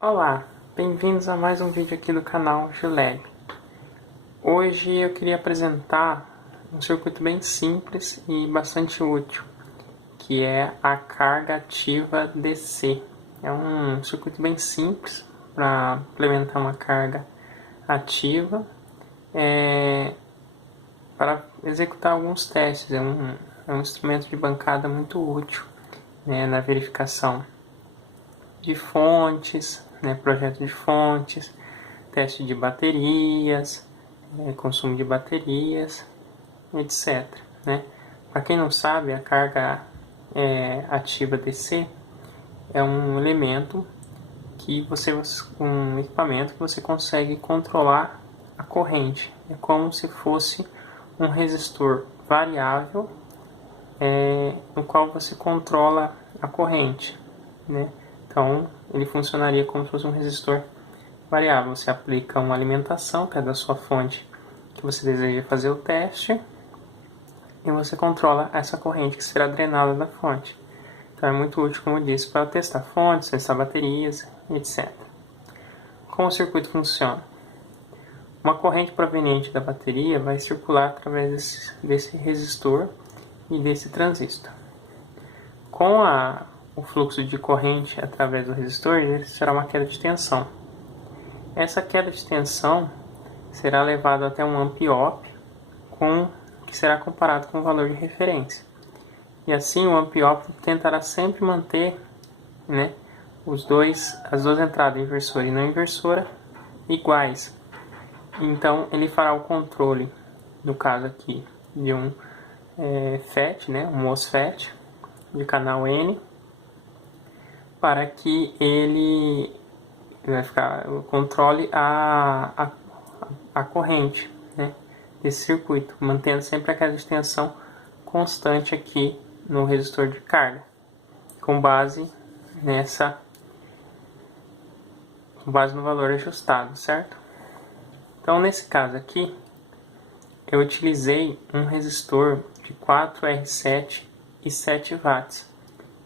Olá, bem-vindos a mais um vídeo aqui do canal Gileb. Hoje eu queria apresentar um circuito bem simples e bastante útil, que é a carga ativa DC. É um circuito bem simples para implementar uma carga ativa para executar alguns testes. É um instrumento de bancada muito útil, né, na verificação de fontes, né, projeto de fontes, teste de baterias, consumo de baterias, etc. Né? Para quem não sabe, a carga ativa DC é um elemento um equipamento que você consegue controlar a corrente. É como se fosse um resistor variável no qual você controla a corrente, né? Então, ele funcionaria como se fosse um resistor variável. Você aplica uma alimentação, que é da sua fonte que você deseja fazer o teste, e você controla essa corrente que será drenada da fonte. Então, é muito útil, como eu disse, para testar fontes, testar baterias, etc. Como o circuito funciona? Uma corrente proveniente da bateria vai circular através desse resistor e desse transistor. Com o fluxo de corrente através do resistor, será uma queda de tensão. Essa queda de tensão será levada até um amp-op, que será comparado com o valor de referência. E assim o amp-op tentará sempre manter, né, as duas entradas, inversora e não inversora, iguais. Então ele fará o controle, no caso aqui, de um FET, né, um MOSFET de canal N, para que ele controle a corrente, né, desse circuito, mantendo sempre aquela tensão constante aqui no resistor de carga, com base no valor ajustado, certo? Então, nesse caso aqui, eu utilizei um resistor de 4R7 e 7 watts,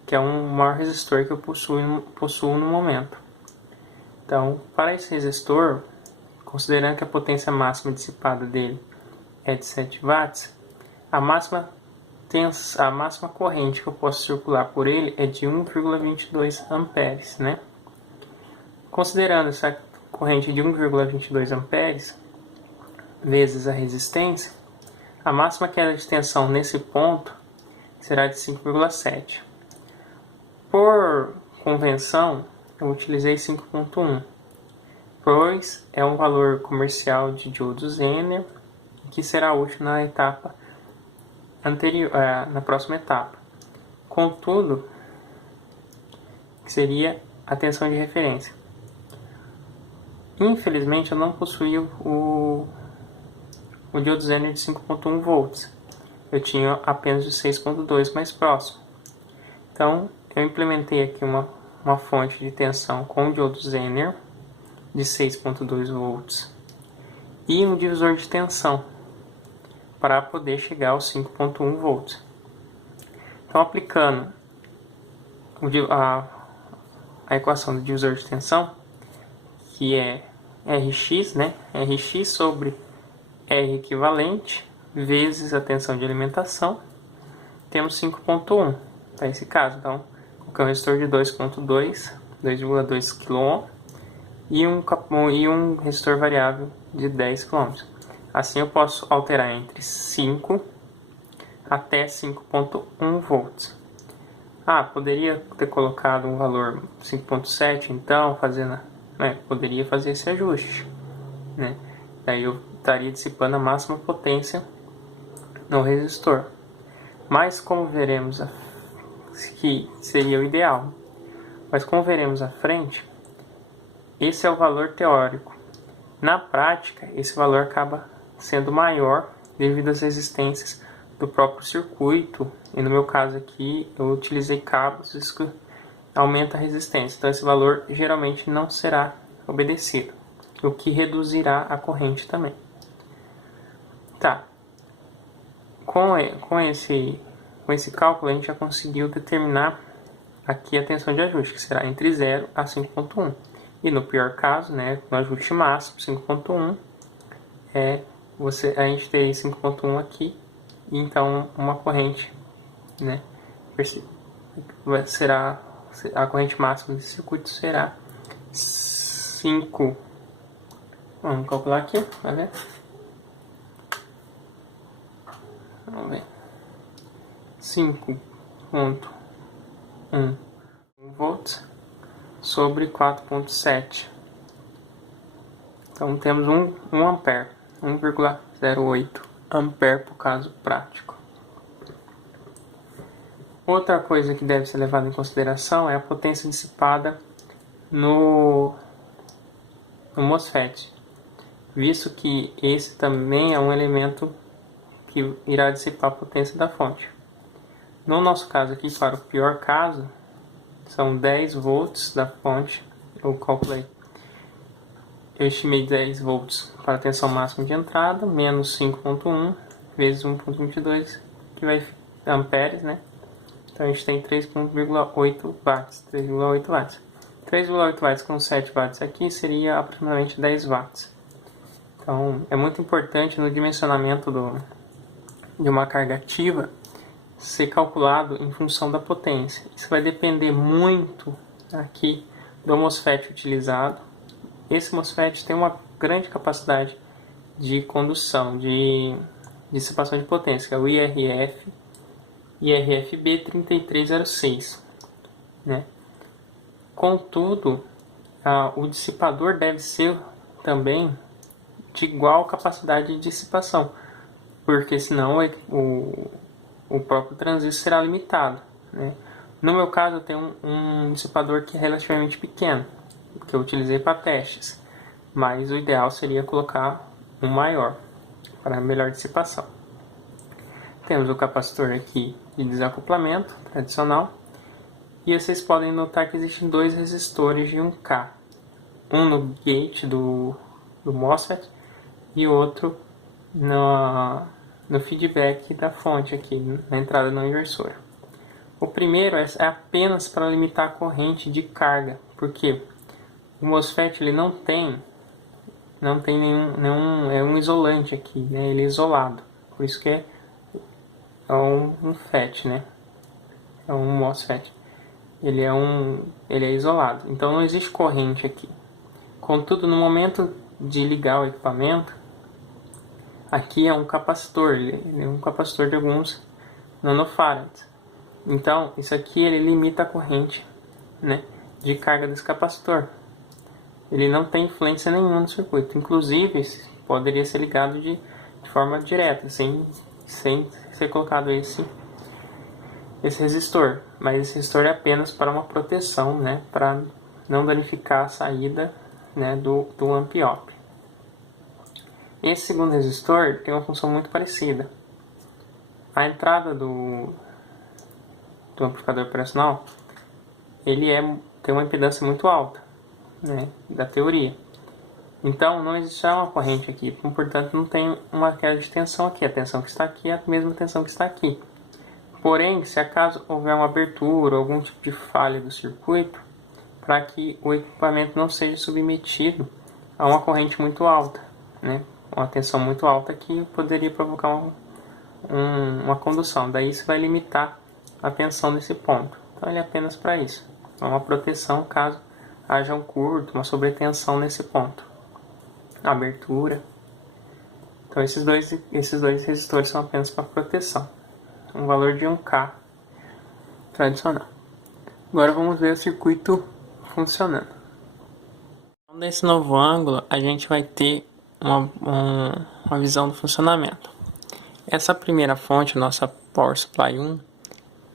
que é um maior resistor que eu possuo no momento. Então, para esse resistor, considerando que a potência máxima dissipada dele é de 7 watts, a máxima corrente que eu posso circular por ele é de 1,22 amperes, né? Considerando essa corrente de 1,22 amperes vezes a resistência, a máxima queda de tensão nesse ponto será de 5,7. Por convenção, eu utilizei 5,1, pois é um valor comercial de diodo Zener que será útil na etapa anterior, na próxima etapa. Contudo, seria a tensão de referência. Infelizmente, eu não possuí o diodo Zener de 5,1 volts. Eu tinha apenas de 6,2 mais próximo. Então, eu implementei aqui uma fonte de tensão com o diodo Zener de 6,2 volts e um divisor de tensão para poder chegar aos 5,1 volts. Então, aplicando a equação do divisor de tensão, que é Rx, né? Rx sobre R equivalente vezes a tensão de alimentação, temos 5,1 para esse caso. Então, colocamos um resistor de 2,2 kΩ e um resistor variável de 10 kΩ. Assim eu posso alterar entre 5 até 5,1 volts. Poderia ter colocado um valor 5,7, então, poderia fazer esse ajuste, né? Daí eu estaria dissipando a máxima potência no resistor. Mas como veremos que seria o ideal, mas como veremos à frente, esse é o valor teórico. Na prática, esse valor acaba sendo maior devido às resistências do próprio circuito, e no meu caso aqui eu utilizei cabos, isso que aumenta a resistência, então esse valor geralmente não será obedecido, o que reduzirá a corrente também. Com esse cálculo a gente já conseguiu determinar aqui a tensão de ajuste, que será entre 0 a 5.1. E no pior caso, né, no ajuste máximo, 5.1, a gente teria 5.1 aqui, e então uma corrente, né, a corrente máxima desse circuito será 5. Vamos calcular aqui, tá vendo? Vamos ver. 5.1 volts sobre 4.7. Então temos 1 ampere, 1,08 ampere por caso prático. Outra coisa que deve ser levada em consideração é a potência dissipada no MOSFET, visto que esse também é um elemento que irá dissipar a potência da fonte. No nosso caso aqui, para o pior caso, são 10 volts da fonte. Eu estimei 10 volts para a tensão máxima de entrada, menos 5.1 vezes 1.22, que vai amperes, né? Então a gente tem 3,8 watts. 3,8 watts. 3,8 watts com 7 watts aqui seria aproximadamente 10 watts. Então é muito importante no dimensionamento de uma carga ativa ser calculado em função da potência. Isso vai depender muito aqui do MOSFET utilizado. Esse MOSFET tem uma grande capacidade de condução, de dissipação de potência, que é o IRFB 3306, né? Contudo, o dissipador deve ser também de igual capacidade de dissipação, porque senão o próprio transistor será limitado, né? No meu caso, eu tenho um dissipador que é relativamente pequeno, que eu utilizei para testes, mas o ideal seria colocar um maior para melhor dissipação. Temos o capacitor aqui de desacoplamento tradicional, e vocês podem notar que existem dois resistores de 1K, um no gate do MOSFET e outro no feedback da fonte aqui, na entrada no inversor. O primeiro é apenas para limitar a corrente de carga, porque o MOSFET ele não tem nenhum é um isolante aqui, né? Ele é isolado, por isso que é um FET, né? É um MOSFET. Ele é isolado, então não existe corrente aqui. Contudo, no momento de ligar o equipamento, aqui é um capacitor, ele é um capacitor de alguns nanofarads. Então, isso aqui ele limita a corrente, né, de carga desse capacitor. Ele não tem influência nenhuma no circuito. Inclusive, poderia ser ligado de forma direta, sem ser colocado esse resistor. Mas esse resistor é apenas para uma proteção, né, para não danificar a saída, né, do amp-op. Esse segundo resistor tem uma função muito parecida. A entrada do amplificador operacional, ele tem uma impedância muito alta, né, da teoria. Então não existe uma corrente aqui, portanto não tem uma queda de tensão aqui. A tensão que está aqui é a mesma tensão que está aqui. Porém, se acaso houver uma abertura, algum tipo de falha do circuito, para que o equipamento não seja submetido a uma corrente muito alta, né, uma tensão muito alta que poderia provocar uma condução. Daí isso vai limitar a tensão desse ponto. Então ele é apenas para isso. É uma proteção caso haja um curto, uma sobretensão nesse ponto. Abertura. Então esses dois resistores são apenas para proteção. Um valor de 1K tradicional. Agora vamos ver o circuito funcionando. Nesse novo ângulo a gente vai ter uma visão do funcionamento. Essa primeira fonte, nossa Power Supply 1,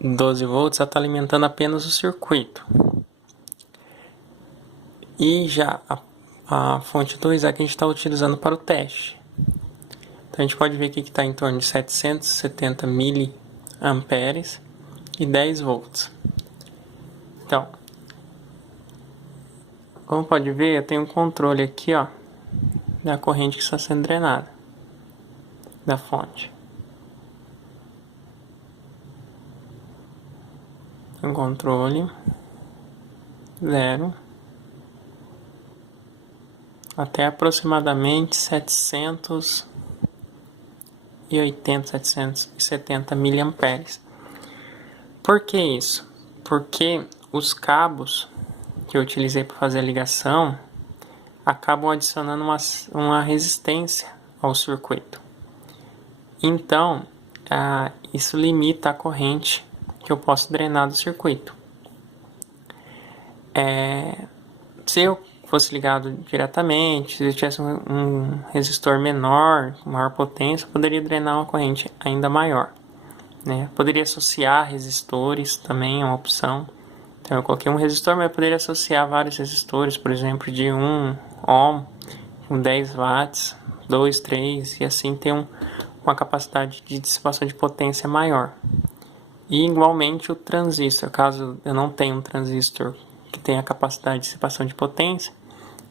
12 volts, está alimentando apenas o circuito. E já a fonte 2 é a que a gente está utilizando para o teste. Então a gente pode ver aqui que está em torno de 770 miliamperes e 10 volts. Então, como pode ver, eu tenho um controle aqui, ó, da corrente que está sendo drenada da fonte. no controle, 0, até aproximadamente 770 miliamperes. Por que isso? Porque os cabos que eu utilizei para fazer a ligação acabam adicionando uma resistência ao circuito. Então, isso limita a corrente que eu posso drenar do circuito. Se eu fosse ligado diretamente, se eu tivesse um resistor menor, com maior potência, eu poderia drenar uma corrente ainda maior, né? Poderia associar resistores também, é uma opção. Então eu coloquei um resistor, mas eu poderia associar vários resistores, por exemplo, de 1 ohm com 10 watts, 2, 3, e assim ter uma capacidade de dissipação de potência maior. E igualmente o transistor, caso eu não tenha um transistor que tenha capacidade de dissipação de potência,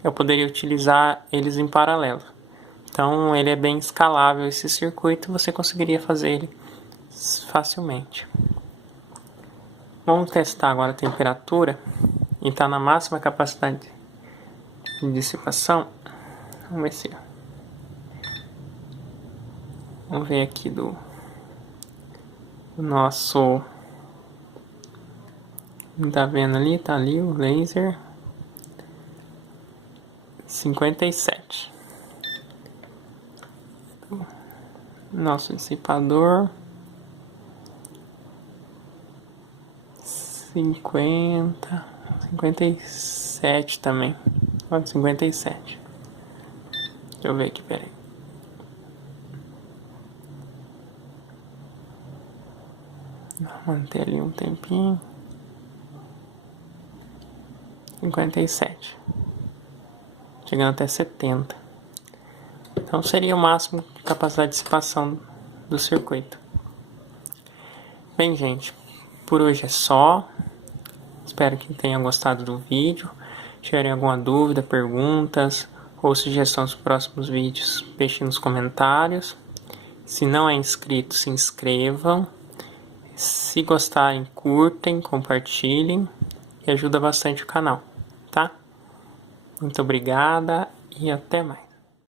eu poderia utilizar eles em paralelo. Então ele é bem escalável esse circuito, você conseguiria fazer ele facilmente. Vamos testar agora a temperatura e está na máxima capacidade de dissipação. Vamos ver aqui do nosso... Tá vendo ali? Tá ali o laser. 57. Nosso dissipador. 57 também. Olha, 57. Deixa eu ver aqui, peraí. Manter ali um tempinho. 57. Chegando até 70. Então seria o máximo de capacidade de dissipação do circuito. Bem, gente, por hoje é só. Espero que tenham gostado do vídeo. Se tiverem alguma dúvida, perguntas ou sugestões para os próximos vídeos, deixem nos comentários. Se não é inscrito, se inscrevam. Se gostarem, curtem, compartilhem, que ajuda bastante o canal, tá? Muito obrigada e até mais.